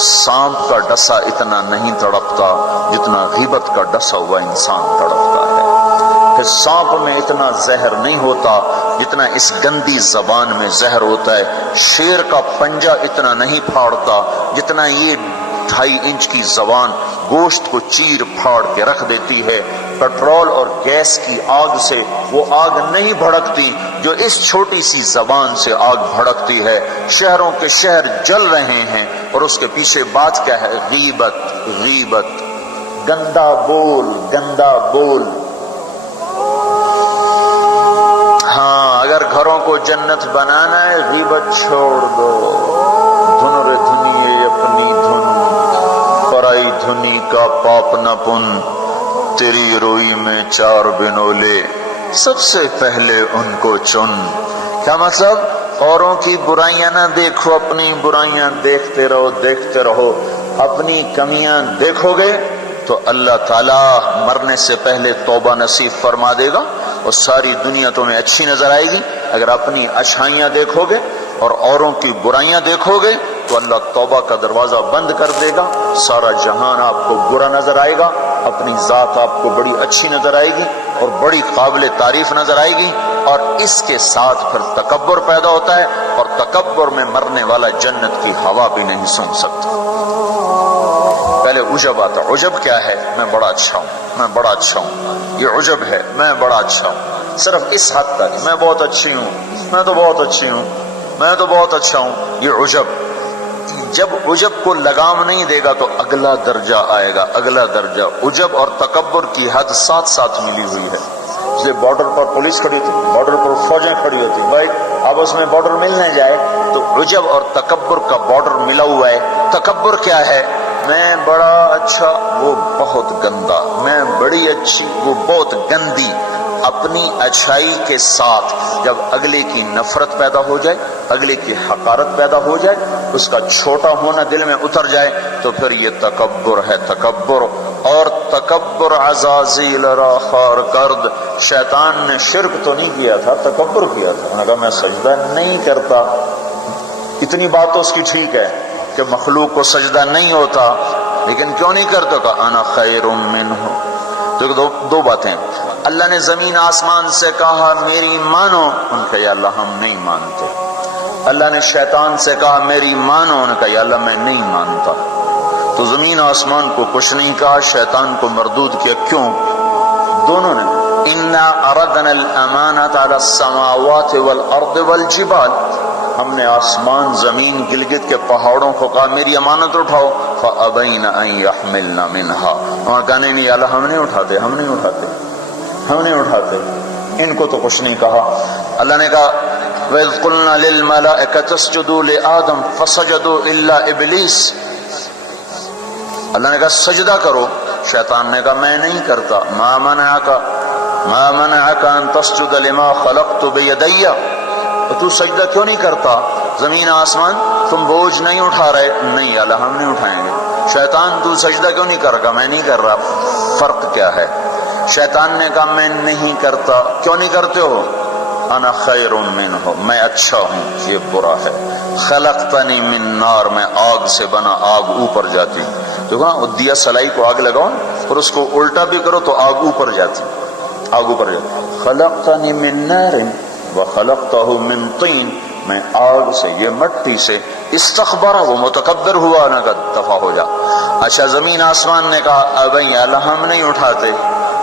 سانپ کا ڈسا اتنا نہیں تڑپتا جتنا غیبت کا ڈسا ہوا انسان تڑپتا ہے. پھر سانپ میں اتنا زہر نہیں ہوتا جتنا اس گندی زبان میں زہر ہوتا ہے. شیر کا پنجہ اتنا نہیں پھاڑتا جتنا یہ 2.5 انچ کی زبان گوشت کو چیر پھاڑ کے رکھ دیتی ہے. پٹرول اور گیس کی آگ سے وہ آگ نہیں بھڑکتی جو اس چھوٹی سی زبان سے آگ بھڑکتی ہے. شہروں کے شہر جل رہے ہیں اور اس کے پیچھے بات کیا ہے؟ غیبت. غیبت، گندا بول، گندا بول. ہاں، اگر گھروں کو جنت بنانا ہے غیبت چھوڑ دو. دھن رے دھنیے اپنی دھن، پرائی دھنی کا پاپ نہ پن. تیری روئی میں 4 بنولے، سب سے پہلے ان کو چن. کیا مطلب؟ اوروں کی برائیاں نہ دیکھو، اپنی برائیاں دیکھتے رہو، دیکھتے رہو. اپنی کمیاں دیکھو گے تو اللہ تعالیٰ مرنے سے پہلے توبہ نصیب فرما دے گا اور ساری دنیا تمہیں اچھی نظر آئے گی. اگر اپنی اچھائیاں دیکھو گے اور اوروں کی برائیاں دیکھو گے تو اللہ توبہ کا دروازہ بند کر دے گا. سارا جہان آپ کو برا نظر آئے گا، اپنی ذات آپ کو بڑی اچھی نظر آئے گی اور بڑی قابل تعریف نظر آئے گی. اور اس کے ساتھ پھر تکبر پیدا ہوتا ہے، اور تکبر میں مرنے والا جنت کی ہوا بھی نہیں سونگھ سکتا. پہلے عجب آتا. عجب کیا ہے؟ میں بڑا اچھا ہوں، میں بڑا اچھا ہوں. یہ عجب ہے، میں بڑا اچھا ہوں. صرف اس حد تک میں بہت اچھی ہوں، میں تو بہت اچھی ہوں، میں تو بہت اچھا ہوں. یہ عجب. جب عجب کو لگام نہیں دے گا تو اگلا درجہ آئے گا، اگلا درجہ. عجب اور تکبر کی حد ساتھ ساتھ ملی ہوئی ہے. اس لیے بارڈر پر پولیس کھڑی ہوتی، بارڈر پر فوجیں کھڑی ہوتی. بھائی آپس میں بارڈر ملنے جائے تو عجب اور تکبر کا بارڈر ملا ہوا ہے. تکبر کیا ہے؟ میں بڑا اچھا، وہ بہت گندا. میں بڑی اچھی، وہ بہت گندی. اپنی اچھائی کے ساتھ جب اگلے کی نفرت پیدا ہو جائے، اگلے کی حقارت پیدا ہو جائے، اس کا چھوٹا ہونا دل میں اتر جائے تو پھر یہ تکبر ہے. تکبر. اور تکبر عزازیل را خار کرد. شیطان نے شرک تو نہیں کیا تھا، تکبر کیا تھا. انہوں نے کہا میں سجدہ نہیں کرتا. اتنی بات تو اس کی ٹھیک ہے کہ مخلوق کو سجدہ نہیں ہوتا، لیکن کیوں نہیں کرتا؟ کہا انا خیر منہ. تو دو باتیں. اللہ نے زمین آسمان سے کہا میری مانو، ان کا یا اللہ ہم نہیں مانتے. اللہ نے شیطان سے کہا میری مانو، ان کا یا اللہ میں نہیں مانتا. تو زمین آسمان کو کچھ نہیں کہا، شیطان کو مردود کیا. کیوں؟ دونوں نے انا اردنا الامانۃ علی السماوات والارض والجبال. ہم نے آسمان، زمین، گلگت کے پہاڑوں کو کہا میری امانت اٹھاؤ. فابین ان یحملن منها. وہاں کہا نہیں اللہ ہم نہیں اٹھاتے، ہم نہیں اٹھاتے، ہم نہیں اٹھاتے. ان کو تو کچھ نہیں کہا. اللہ نے کہا وَإِذْ قُلْنَا لِلْمَلَائِكَةِ اسْجُدُوا لِآدَمَ فَسَجَدُوا إِلَّا إِبْلِيسَ. اللہ نے کہا سجدہ کرو. شیطان نے کہا میں نہیں کرتا. مَا مَنَعَكَ أَن تَسْجُدَ لِمَا خَلَقْتُ بِيَدَيَّ. تو سجدہ کیوں نہیں کرتا؟ زمین آسمان تم بوجھ نہیں اٹھا رہے. نہیں اللہ ہم نہیں اٹھائیں گے. شیطان تو سجدہ کیوں نہیں کر رہا؟ میں نہیں کر رہا. فرق کیا ہے؟ شیطان نے کہا میں نہیں کرتا. کیوں نہیں کرتے ہو؟ انا خیر منہ، میں اچھا ہوں، یہ برا ہے. خلقتنی من نار، میں آگ سے بنا، آگ اوپر جاتی. دیکھو نا، دیا سلائی کو آگ لگاؤ اور اس کو الٹا بھی کرو تو آگ اوپر جاتی، آگ اوپر جاتی. خلقتنی من نار وخلقتہ من طین، میں آگ سے، یہ مٹی سے. استخبر، وہ متکبر ہوا، نہ کہ دفع ہو جا. اچھا زمین آسمان نے کہا ابھی اللہ ہم نہیں اٹھاتے.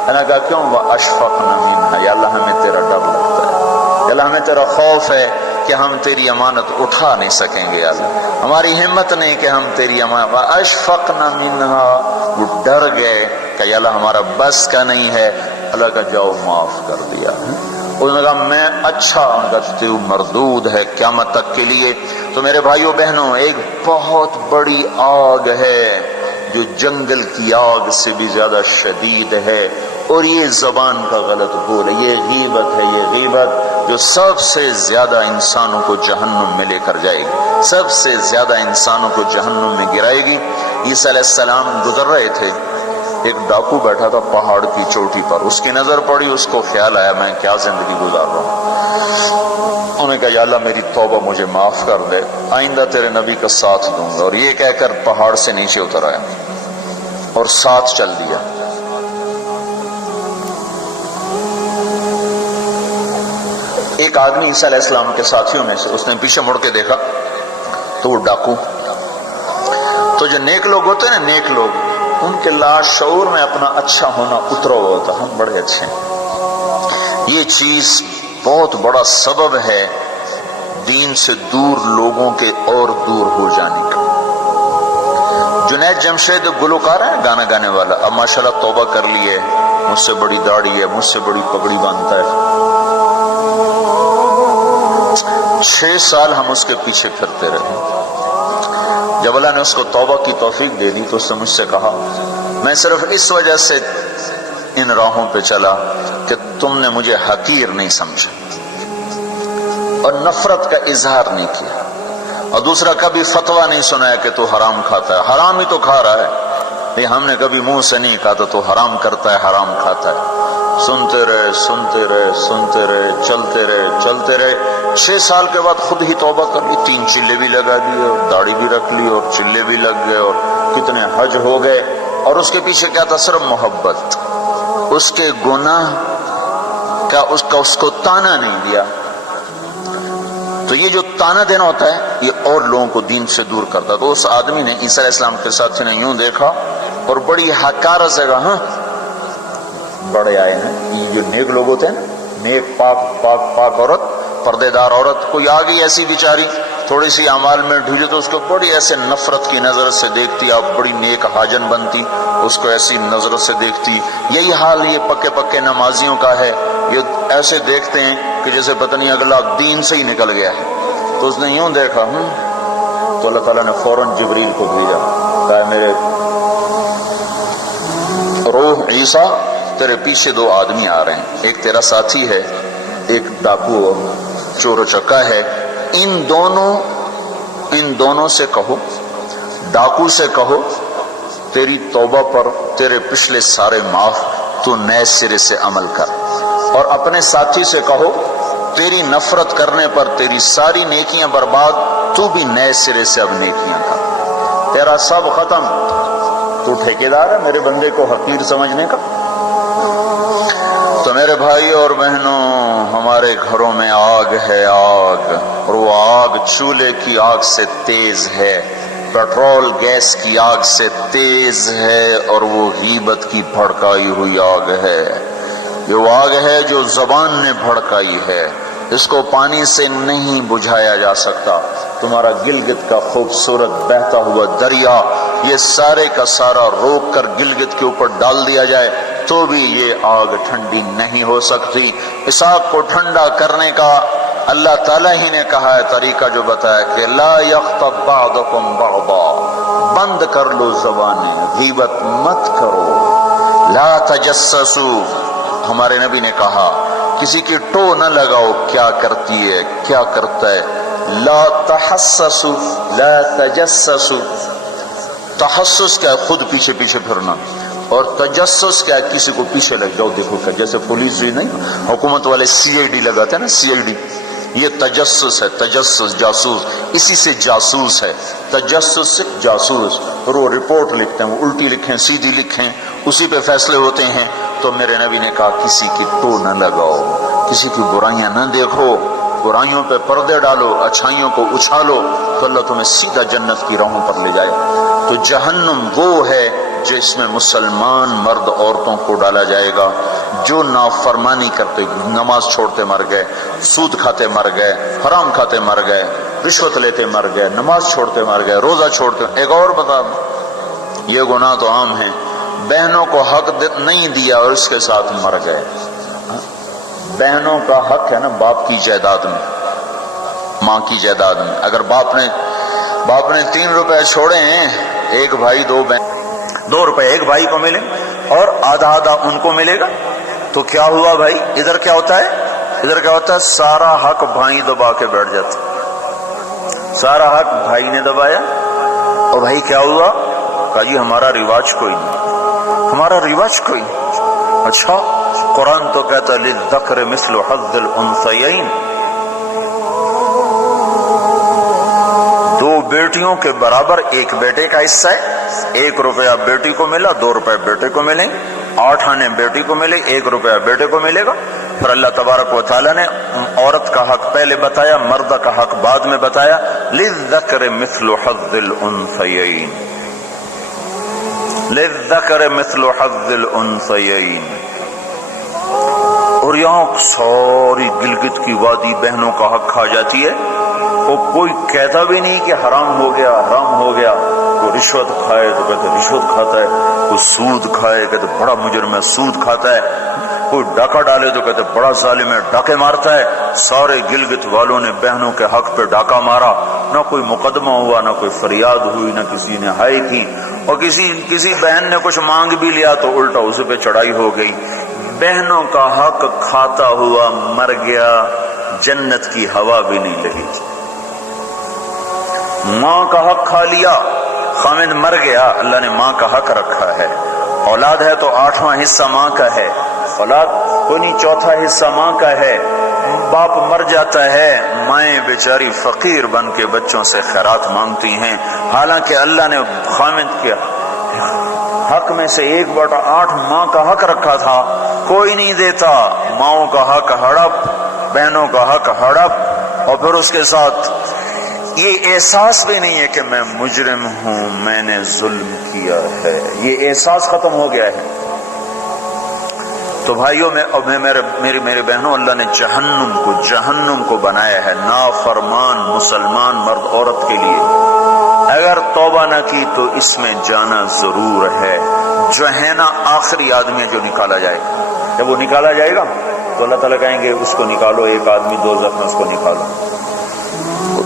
اللہ کہا کیوں؟ واشفقنا منها، یا اللہ ہمیں تیرا ڈر لگتا ہے، یا اللہ ہمیں تیرا خوف ہے کہ ہم تیری امانت اٹھا نہیں سکیں گے. یا اللہ ہماری ہمت نہیں کہ ہم تیری امانت. واشفقنا منها، وہ ڈر گئے کہ یا اللہ ہمارا بس کا نہیں ہے. اللہ کا جاؤ معاف کر دیا. انہوں نے کہا میں اچھا ہوں، تو مردود ہے قیامت تک کے لیے. تو میرے بھائیوں بہنوں، ایک بہت بڑی آگ ہے جو جنگل کی آگ سے بھی زیادہ شدید ہے، اور یہ زبان کا غلط بول ہے، یہ غیبت ہے. یہ غیبت جو سب سے زیادہ انسانوں کو جہنم میں لے کر جائے گی، سب سے زیادہ انسانوں کو جہنم میں گرائے گی. عیسیٰ علیہ السلام گزر رہے تھے، ایک ڈاکو بیٹھا تھا پہاڑ کی چوٹی پر. اس کی نظر پڑی، اس کو خیال آیا میں کیا زندگی گزار رہا ہوں. انہوں نے کہا یا اللہ میری توبہ مجھے معاف کر دے، آئندہ تیرے نبی کا ساتھ دوں گا، اور یہ کہہ کر پہاڑ سے نیچے اتر آیا اور ساتھ چل دیا۔ ایک آدمی عیسیٰ علیہ السلام کے ساتھیوں میں سے، اس نے پیچھے مڑ کے دیکھا تو وہ ڈاکو، تو جو نیک لوگ ہوتے ہیں نا، نیک لوگ، ان کے لاشعور میں اپنا اچھا ہونا اترا ہوا ہوتا، ہم بڑے اچھے ہیں۔ یہ چیز بہت بڑا سبب ہے دین سے دور لوگوں کے اور دور ہو جانے کا۔ جنید جمشید گلوکار ہے، گانا گانے والا، اب ماشاءاللہ توبہ کر لی ہے، مجھ سے بڑی داڑھی ہے، مجھ سے بڑی پگڑی باندھتا ہے۔ 6 سال ہم اس کے پیچھے پھرتے رہے۔ جب اللہ نے اس کو توبہ کی توفیق دے دی تو اس نے مجھ سے کہا میں صرف اس وجہ سے ان راہوں پہ چلا کہ تم نے مجھے حقیر نہیں سمجھا اور نفرت کا اظہار نہیں کیا، اور دوسرا کبھی فتویٰ نہیں سنایا کہ تو حرام کھاتا ہے، حرام ہی تو کھا رہا ہے، یہ ہم نے کبھی منہ سے نہیں کہا تو حرام کرتا ہے، حرام کھاتا ہے۔ سنتے رہے سنتے رہے سنتے رہے، چلتے رہے چلتے رہے۔ 6 سال کے بعد خود ہی توبہ کر لی، 3 چلے بھی لگا دیے اور داڑھی بھی رکھ لی اور چلے بھی لگ گئے اور کتنے حج ہو گئے، اور اس کے پیچھے کیا تھا؟ صرف محبت۔ اس کے گناہ کا اس کو تانا نہیں دیا۔ تو یہ جو تانا دینا ہوتا ہے یہ اور لوگوں کو دین سے دور کرتا۔ تو اس آدمی نے عیسیٰ علیہ السلام کے ساتھی نے یوں دیکھا اور بڑی حقارت سے کہا ہاں بڑے آئے ہیں، یہ جو نیک لوگ ہوتے ہیں نا، نیک پاک پاک پاک عورت، پردے دار عورت، کوئی آ گئی ایسی بیچاری تھوڑی سی اعمال میں ڈھیلی تو اس کو بڑی ایسے نفرت کی نظر سے دیکھتی، آپ بڑی نیک حاجن بنتی، اس کو ایسی نظر سے دیکھتی۔ یہی حال یہ پکے پکے نمازیوں کا ہے، یہ ایسے دیکھتے ہیں کہ جیسے پتہ نہیں اگلا دین سے ہی نکل گیا ہے۔ تو اس نے یوں دیکھا تو اللہ تعالیٰ نے فوراً جبریل کو بھیجا، کہا میرے روح عیسیٰ تیرے پیچھے 2 آدمی آ رہے ہیں، ایک تیرا ساتھی ہے، ایک ڈاکو اور چور و چکا ہے، ان دونوں سے کہو، ڈاکو سے کہو تیری توبہ پر تیرے پچھلے سارے معاف، تو نئے سرے سے عمل کر، اور اپنے ساتھی سے کہو تیری نفرت کرنے پر تیری ساری نیکیاں برباد، تو بھی نئے سرے سے اب نیکیاں کر، تیرا سب ختم، تو ٹھیکیدار ہے میرے بندے کو حقیر سمجھنے کا۔ تو میرے بھائی اور بہنوں، ہمارے گھروں میں آگ ہے، آگ، اور وہ آگ چولہے کی آگ سے تیز ہے، پیٹرول گیس کی آگ سے تیز ہے، اور وہ غیبت کی بھڑکائی ہوئی آگ ہے۔ یہ وہ آگ ہے جو زبان نے بھڑکائی ہے، اس کو پانی سے نہیں بجھایا جا سکتا۔ تمہارا گلگت کا خوبصورت بہتا ہوا دریا، یہ سارے کا سارا روک کر گلگت کے اوپر ڈال دیا جائے تو بھی یہ آگ ٹھنڈی نہیں ہو سکتی۔ اس آگ کو ٹھنڈا کرنے کا اللہ تعالیٰ ہی نے کہا ہے طریقہ، جو بتایا کہ لا یغتب بعضکم بعضا، بند کر لو زبانیں، غیبت مت کرو، لا تجسسوا، ہمارے نبی نے کہا کسی کی ٹو نہ لگاؤ، کیا کرتی ہے کیا کرتا ہے، لا تحسسوا لا تجسسوا، تحسس کیا ہے؟ خود پیچھے پیچھے پھرنا، اور تجسس کیا ہے؟ کسی کو پیچھے لگ جاؤ دیکھو کیا، جیسے پولیس بھی نہیں حکومت والے CID لگاتے ہیں نا، CID، یہ تجسس ہے، تجسس جاسوس، اسی سے جاسوس ہے، تجسس سے جاسوس، اور وہ رپورٹ لکھتے ہیں، وہ الٹی لکھیں سیدھی لکھیں، اسی پہ فیصلے ہوتے ہیں۔ تو میرے نبی نے کہا کسی کی ٹو نہ لگاؤ، کسی کی برائیاں نہ دیکھو، برائیوں پہ پردے ڈالو، اچھائیوں کو اچھالو، تو اللہ تمہیں سیدھا جنت کی راہوں پر لے جائے۔ تو جہنم وہ ہے جس میں مسلمان مرد عورتوں کو ڈالا جائے گا جو نافرمانی کرتے، نماز چھوڑتے مر گئے، سود کھاتے مر گئے، حرام کھاتے مر گئے، رشوت لیتے مر گئے، نماز چھوڑتے مر گئے، روزہ چھوڑتے۔ ایک اور بتا دوں، یہ گناہ تو عام ہیں، بہنوں کو حق نہیں دیا اور اس کے ساتھ مر گئے۔ بہنوں کا حق ہے نا باپ کی جائیداد میں، ماں کی جائیداد میں، اگر باپ نے 3 روپے چھوڑے ہیں، ایک بھائی 2 بہن، 2 روپے ایک بھائی کو ملے اور آدھا آدھا ان کو ملے گا، تو کیا ہوا بھائی؟ ادھر کیا ہوتا ہے؟ ادھر کیا ہوتا ہے؟ سارا حق بھائی دبا کے بیٹھ جاتا، سارا حق بھائی نے دبایا، اور بھائی کیا ہوا؟ کہا جی ہمارا رواج کوئی نہیں، ہمارا رواج کوئی نہیں۔ اچھا قرآن تو کہتا ہے للذکر مثل حظ الانثیین، بیٹیوں کے برابر ایک بیٹے کا حصہ ہے. 1 روپیہ بیٹی کو ملا، 2 روپے بیٹے کو ملیں، 8 آنے بیٹی کو ملے، 1 روپیہ بیٹے کو ملے گا. پھر اللہ تبارک و تعالیٰ نے عورت کا حق پہلے بتایا، مرد کا حق بعد میں بتایا. للذکر مثل حظ الانثیین، للذکر مثل حظ الانثیین. اور یہاں ساری گلگت کی وادی بہنوں کا حق کھا جاتی ہے. اور کوئی کہتا بھی نہیں کہ حرام ہو گیا، حرام ہو گیا. کوئی رشوت کھائے تو کہتے رشوت کھاتا ہے، کوئی سود کھائے کہتے بڑا مجرم ہے سود کھاتا ہے، کوئی ڈاکہ ڈالے تو کہتے بڑا ظالم ہے ڈاکے مارتا ہے. سارے گلگت والوں نے بہنوں کے حق پہ ڈاکہ مارا، نہ کوئی مقدمہ ہوا، نہ کوئی فریاد ہوئی، نہ کسی نے ہائے کی. اور کسی بہن نے کچھ مانگ بھی لیا تو الٹا اس پہ چڑھائی ہو گئی. بہنوں کا حق کھاتا ہوا مر گیا، جنت کی ہوا بھی نہیں لگی. ماں کا حق کھا لیا، خامد مر گیا، اللہ نے ماں کا حق رکھا ہے. اولاد ہے تو 8واں حصہ ماں کا ہے، اولاد کوئی نہیں 4تھا حصہ ماں کا ہے. باپ مر جاتا ہے، مائیں بیچاری فقیر بن کے بچوں سے خیرات مانگتی ہیں، حالانکہ اللہ نے خامد کے حق میں سے 1/8 ماں کا حق رکھا تھا. کوئی نہیں دیتا. ماؤں کا حق ہڑپ، بہنوں کا حق ہڑپ، اور پھر اس کے ساتھ یہ احساس بھی نہیں ہے کہ میں مجرم ہوں، میں نے ظلم کیا ہے. یہ احساس ختم ہو گیا ہے. تو بھائیوں میرے بہنوں، اللہ نے جہنم کو بنایا ہے نافرمان مسلمان مرد عورت کے لیے. اگر توبہ نہ کی تو اس میں جانا ضرور ہے. جو ہے نا آخری آدمی جو نکالا جائے گا. جب وہ نکالا جائے گا تو اللہ تعالیٰ کہیں گے اس کو نکالو، ایک آدمی دوزخ میں اس کو نکالو.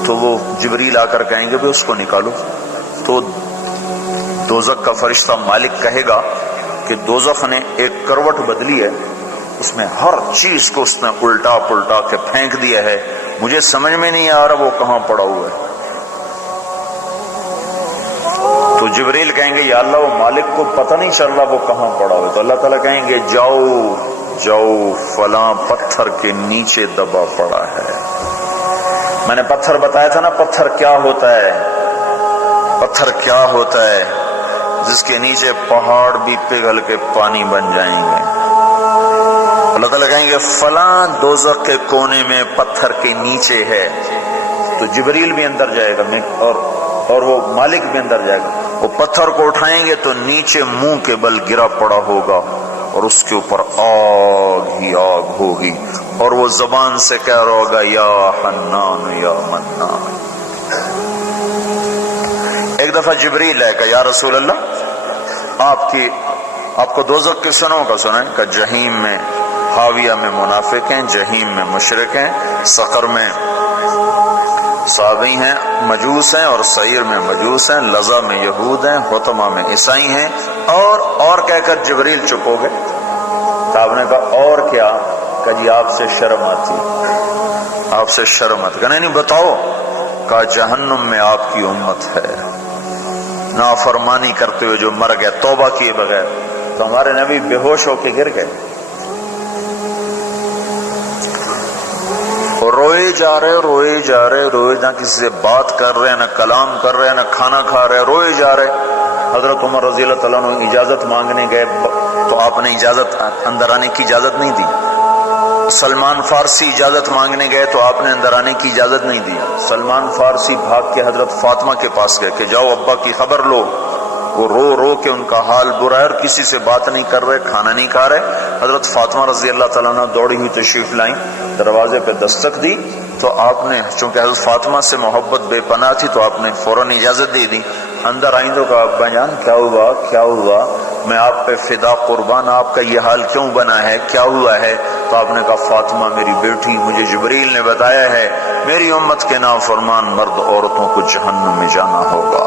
تو وہ جبریل آ کر کہیں گے بھی اس کو نکالو. تو دوزخ کا فرشتہ مالک کہے گا کہ دوزخ نے ایک کروٹ بدلی ہے، اس میں ہر چیز کو اس نے الٹا پلٹا کے پھینک دیا ہے، مجھے سمجھ میں نہیں آ رہا وہ کہاں پڑا ہوا ہے. تو جبریل کہیں گے یا اللہ وہ مالک کو پتہ نہیں چل رہا وہ کہاں پڑا ہوا ہے. تو اللہ تعالیٰ کہیں گے جاؤ فلاں پتھر کے نیچے دبا پڑا ہے. میں نے پتھر بتایا تھا نا، پتھر کیا ہوتا ہے، پتھر کیا ہوتا ہے جس کے نیچے پہاڑ بھی پگھل کے پانی بن جائیں گے. اللہ تعالیٰ کہیں گے فلاں دوزخ کے کونے میں پتھر کے نیچے ہے. تو جبریل بھی اندر جائے گا اور وہ مالک بھی اندر جائے گا. وہ پتھر کو اٹھائیں گے تو نیچے منہ کے بل گرا پڑا ہوگا اور اس کے اوپر آگ ہی آگ ہوگی، اور وہ زبان سے کہہ رہا ہوگا یا حنان یا منان. ایک دفعہ جبریل ہے کہ یا رسول اللہ آپ کو دوزخ کے سنوں کا سنائیں کہ جہیم میں حاویہ میں منافق ہیں، جہیم میں مشرک ہیں، سقر میں صابئی ہیں مجوس ہیں، اور سعیر میں مجوس ہیں، لظہ میں یہود ہیں، حطمہ میں عیسائی ہیں. اور کہہ کر جبریل چپ ہو گئے. تو آپ نے کہا اور کیا؟ کہ جی آپ سے شرم آتی، آپ سے شرم آتی. کہ نہیں بتاؤ. کہا جہنم میں آپ کی امت ہے، نافرمانی کرتے ہوئے جو مر گئے توبہ کیے بغیر. تو ہمارے نبی بے ہوش ہو کے گر گئے اور روئے جا رہے، نہ کسی سے بات کر رہے، نہ کلام کر رہے، نہ کھانا کھا رہے، روئے جا رہے. حضرت عمر رضی اللہ تعالیٰ عنہ اجازت مانگنے گئے تو آپ نے اندر آنے کی اجازت نہیں دی. سلمان فارسی اجازت مانگنے گئے تو آپ نے اندر آنے کی اجازت نہیں دی. سلمان فارسی بھاگ کے حضرت فاطمہ کے پاس گئے کہ جاؤ ابا کی خبر لو. وہ رو کے ان کا حال برا ہے اور کسی سے بات نہیں کر رہے، کھانا نہیں کھا رہے. حضرت فاطمہ رضی اللہ تعالیٰ عنہ دوڑی ہوئی تشریف لائیں، دروازے پہ دستک دی تو آپ نے، چونکہ حضرت فاطمہ سے محبت بے پناہ تھی، تو آپ نے فوراً اجازت دے دی. اندر آئیں تو کہا ابا جان کیا ہوا، میں آپ پہ فدا قربان، آپ کا یہ حال کیوں بنا ہے، کیا ہوا ہے؟ تو آپ نے کہا فاطمہ میری بیٹی، مجھے جبریل نے بتایا ہے میری امت کے نافرمان مرد عورتوں کو جہنم میں جانا ہوگا.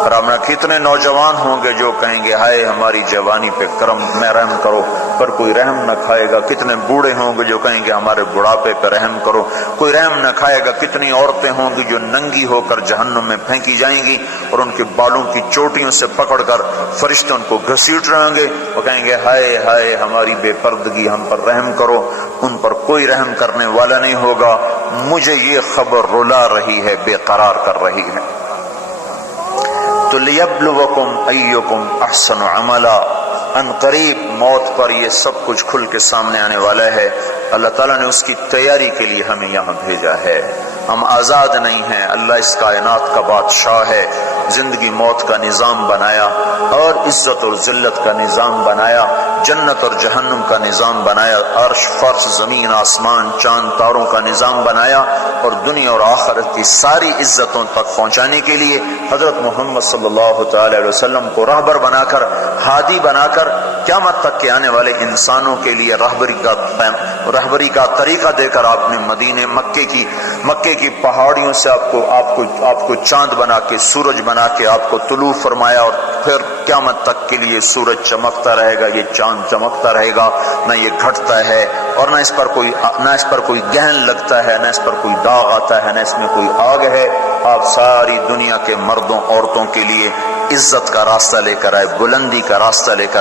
اور ہمارا کتنے نوجوان ہوں گے جو کہیں گے ہائے ہماری جوانی پہ کرم میں رحم کرو، پر کوئی رحم نہ کھائے گا. کتنے بوڑھے ہوں گے جو کہیں گے ہمارے بڑھاپے پہ رحم کرو، کوئی رحم نہ کھائے گا. کتنی عورتیں ہوں گی جو ننگی ہو کر جہنم میں پھینکی جائیں گی اور ان کے بالوں کی چوٹیوں سے پکڑ کر فرشتے ان کو گھسیٹ رہیں گے. وہ کہیں گے ہائے ہماری بے پردگی، ہم پر رحم کرو. ان پر کوئی رحم کرنے والا نہیں ہوگا. مجھے یہ خبر رلا رہی ہے، بے قرار کر رہی ہے. تو لیبلوکم ایکم احسن عملا، ان قریب موت پر یہ سب کچھ کھل کے سامنے آنے والا ہے۔ اللہ تعالیٰ نے اس کی تیاری کے لیے ہمیں یہاں بھیجا ہے۔ ہم آزاد نہیں ہیں، اللہ اس کائنات کا بادشاہ ہے، زندگی موت کا نظام بنایا اور عزت اور ذلت کا نظام بنایا، جنت اور جہنم کا نظام بنایا، عرش فرش زمین آسمان چاند تاروں کا نظام بنایا، اور دنیا اور آخرت کی ساری عزتوں تک پہنچانے کے لیے حضرت محمد صلی اللہ تعالی علیہ وسلم کو رہبر بنا کر، ہادی بنا کر، قیامت تک کے آنے والے انسانوں کے لیے رہبری کا طریقہ دے کر آپ نے مدینے مکے کی پہاڑیوں سے آپ کو چاند بنا کے، سورج بنا کے آپ کو طلوع فرمایا، اور پھر قیامت تک کے لیے سورج چمکتا رہے گا، یہ چاند چمکتا رہے گا، نہ یہ گھٹتا ہے اور نہ اس پر کوئی گہن لگتا ہے، نہ اس پر کوئی داغ آتا ہے، نہ اس میں کوئی آگ ہے۔ آپ ساری دنیا کے مردوں عورتوں کے لیے عزت کا راستہ لے کر آئے، بلندی کا راستہ لے کر آئے۔